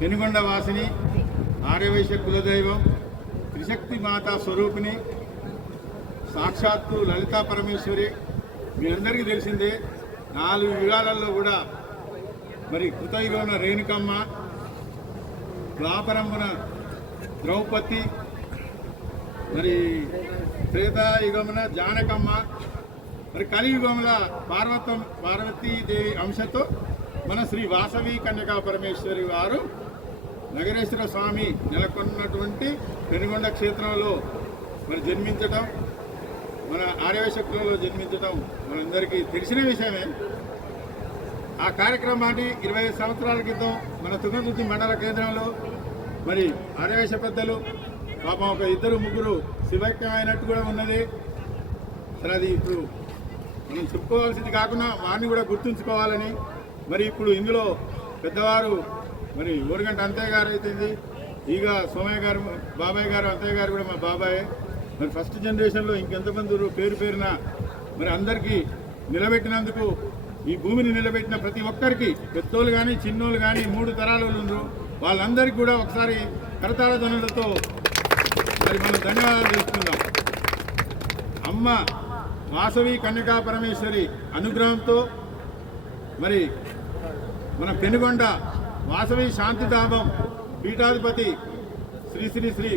పెనుగొండ వాసిని, ఆర్యవైశ్య కులదైవం, త్రిశక్తి మాతా స్వరూపిణి, సాక్షాత్తు లలితా పరమేశ్వరి. మీ అందరికీ తెలిసిందే 4 యుగాలలో కూడా మరి కృతయుగమున రేణుకమ్మ, ద్వాపరమున ద్రౌపది, మరి త్రేతాయుగమున జానకమ్మ, మరి కలియుగముల పార్వతీదేవి అంశతో మన శ్రీ వాసవి కన్యకా పరమేశ్వరి వారు నగరేశ్వర స్వామి నెలకొన్నటువంటి పెనుగొండ క్షేత్రంలో మరి జన్మించటం, మన ఆర్యవైశ్య కులంలో జన్మించటం మనందరికీ తెలిసిన విషయమే. ఆ కార్యక్రమాన్ని 25 సంవత్సరాల క్రితం మన తుంగతుర్తి మండల కేంద్రంలో మరి ఆర్యవైశ్య పెద్దలు పాపం ఒక 2-3 శివైక్యమైనట్టు కూడా ఉన్నది. సరే, అది ఇప్పుడు మనం చెప్పుకోవాల్సింది కాకుండా వారిని కూడా గుర్తుంచుకోవాలని మరి ఇప్పుడు ఇందులో పెద్దవారు మరి ఓరుగంట అంతయ్య గారు అవుతుంది, ఈగ సోమయ్య గారు, బాబాయ్ గారు, అంతయ్య గారు కూడా మా బాబాయే. మరి ఫస్ట్ జనరేషన్లో ఇంకెంతమంది పేరున మరి అందరికీ నిలబెట్టినందుకు, ఈ భూమిని నిలబెట్టిన ప్రతి ఒక్కరికి, పెద్దోళ్ళు కానీ చిన్నోళ్ళు కానీ 3 తరాలు ఉన్నారు, వాళ్ళందరికీ కూడా ఒకసారి కరతాళ ధ్వనులతో మరి మనం ధన్యవాదాలు చేసుకుందాం. అమ్మ వాసవి కన్యకా పరమేశ్వరి అనుగ్రహంతో మరి మన పెనుగొండ వాసవి శాంతిధామం పీఠాధిపతి శ్రీ శ్రీ శ్రీ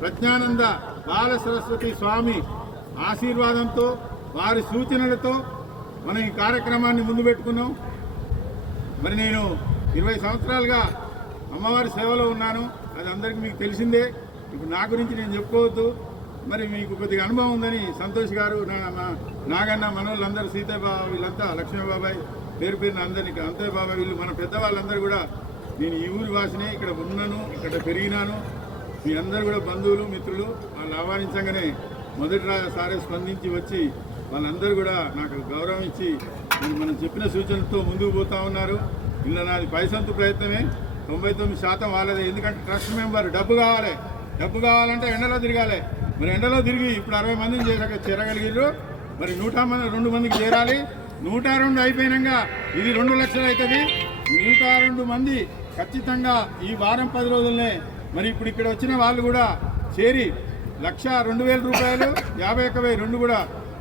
ప్రజ్ఞానంద బాల సరస్వతి స్వామి ఆశీర్వాదంతో, వారి సూచనలతో మనం ఈ కార్యక్రమాన్ని ముందు పెట్టుకున్నాం. మరి నేను 20 సంవత్సరాలుగా అమ్మవారి సేవలో ఉన్నాను, అది అందరికీ మీకు తెలిసిందే. ఇప్పుడు నా గురించి నేను చెప్పుకోవద్దు, మరి మీకు కొద్దిగా అనుభవం ఉందని సంతోష్ గారు, నాగన్న, మనోళ్ళందరూ, సీతయ్య బాబా, వీళ్ళంతా, లక్ష్మీ బాబాయ్, పేరున అందరినీ, అంతయ్య బాబాయ్, వీళ్ళు మన పెద్దవాళ్ళందరూ కూడా, నేను ఈ ఊరి వాసినే, ఇక్కడ ఉన్నాను, ఇక్కడ పెరిగినాను. మీ అందరూ కూడా బంధువులు, మిత్రులు. వాళ్ళు ఆహ్వానించగానే మొదటి సారే స్పందించి వచ్చి వాళ్ళందరూ కూడా నాకు గౌరవం ఇచ్చి మనం చెప్పిన సూచనలతో ముందుకు పోతూ ఉన్నారు. ఇలా నాది పైసంతు ప్రయత్నమే, 99% వాళ్ళదే. ఎందుకంటే ట్రస్ట్ మెంబర్ డబ్బు కావాలంటే ఎండలో తిరగాలి. మరి ఎండలో తిరిగి ఇప్పుడు 60 మందిని చేరగలిగారు. మరి 102 మందికి చేరాలి. 102 అయిపోయినాక ఇది 2 లక్షలు అవుతుంది. 102 మంది ఖచ్చితంగా ఈ వారం 10 రోజులనే మరి ఇప్పుడు ఇక్కడ వచ్చిన వాళ్ళు కూడా చేరి 1,02,000 రూపాయలు, 51,000 కూడా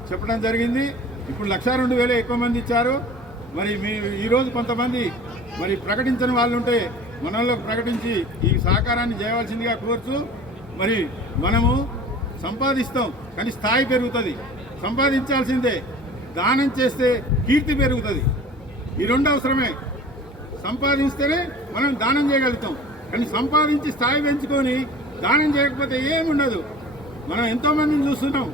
చెప్పడం జరిగింది. ఇప్పుడు 1,02,000 ఎక్కువ మంది ఇచ్చారు. మరి ఈరోజు కొంతమంది మరి ప్రకటించని వాళ్ళు ఉంటే మనలోకి ప్రకటించి ఈ సహకారాన్ని చేయవలసిందిగా కోరుతూ, మరి మనము సంపాదిస్తాం కానీ స్థాయి పెరుగుతుంది. సంపాదించాల్సిందే, దానం చేస్తే కీర్తి పెరుగుతుంది. ఈ 2 అవసరమే. సంపాదిస్తేనే మనం దానం చేయగలుగుతాం, కానీ సంపాదించి స్థాయి పెంచుకొని దానం చేయకపోతే ఏముండదు. మనం ఎంతోమందిని చూస్తున్నాం.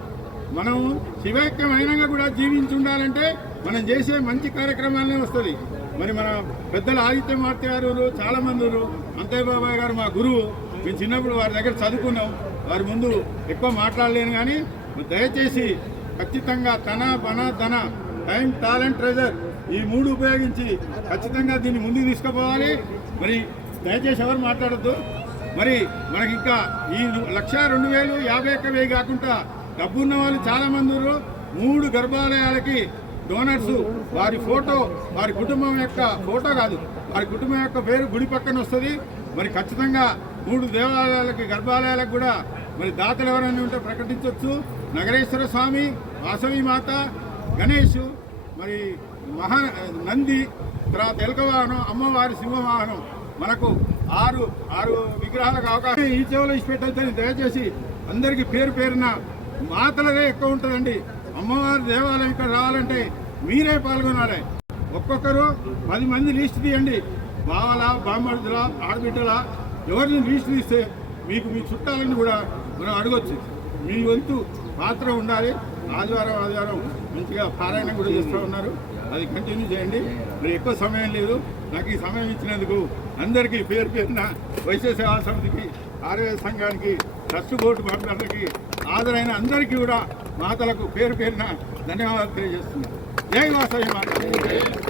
మనం శివైక్యం అయినాక కూడా జీవించి ఉండాలంటే మనం చేసే మంచి కార్యక్రమాలనే వస్తుంది. మరి మన పెద్దలు ఆదిత్య మార్తి గారు చాలామంది ఉన్నారు, అంతయ్య బాబాయ్ గారు మా గురువు. మేము చిన్నప్పుడు వారి దగ్గర చదువుకున్నాం. వారి ముందు ఎక్కువ మాట్లాడలేను, కానీ దయచేసి ఖచ్చితంగా తన, బన, ధన, టైం, టాలెంట్, ట్రెజర్ ఈ 3 ఉపయోగించి ఖచ్చితంగా దీన్ని ముందుకు తీసుకుపోవాలి. మరి దయచేసి ఎవరు మాట్లాడద్దు. మరి మనకి ఇంకా ఈ 1,02,000, 51,000 కాకుండా డబ్బు ఉన్న వాళ్ళు చాలామంది ఉన్నారు. 3 గర్భాలయాలకి డోనర్స్, వారి ఫోటో, వారి కుటుంబం యొక్క ఫోటో కాదు, వారి కుటుంబం యొక్క పేరు గుడి పక్కన వస్తుంది. మరి ఖచ్చితంగా 3 దేవాలయాలకి, గర్భాలయాలకు కూడా మరి దాతలు ఎవరైనా ఉంటే ప్రకటించవచ్చు. నగరేశ్వర స్వామి, వాసవి మాత, గణేష్, మరి నంది, తర్వాత ఎలుక వాహనం, అమ్మవారి సింహవాహనం, మనకు 6 విగ్రహాలకు అవకాశం ఈ చెవులో ఇచ్చిపెట్టద్దని దయచేసి అందరికీ పేరున మాతలదే ఎక్కువ ఉంటుందండి. అమ్మవారి దేవాలయం ఇక్కడ రావాలంటే మీరే పాల్గొనాలి. ఒక్కొక్కరు 10 మంది లిస్ట్ తీయండి. బావలా, బామ్మర్దులా, ఆడబిడ్డలా, ఎవరిని లిస్ట్ తీస్తే మీకు మీ చుట్టాలని కూడా మనం అడగొచ్చు. మీ వంతు పాత్ర ఉండాలి. ఆదివారం మంచిగా పారాయణం కూడా చేస్తూ ఉన్నారు, అది కంటిన్యూ చేయండి. మరి ఎక్కువ సమయం లేదు. నాకు ఈ సమయం ఇచ్చినందుకు అందరికీ పేరున వైశ్య సేవా సమితికి, ఆర్య సంఘానికి, ట్రస్ట్ బోర్డు మెంబర్లకి, హాజరైన అందరికీ కూడా మాతలకు పేరున ధన్యవాదాలు తెలియజేస్తున్నాను. జై వాసవి మాత.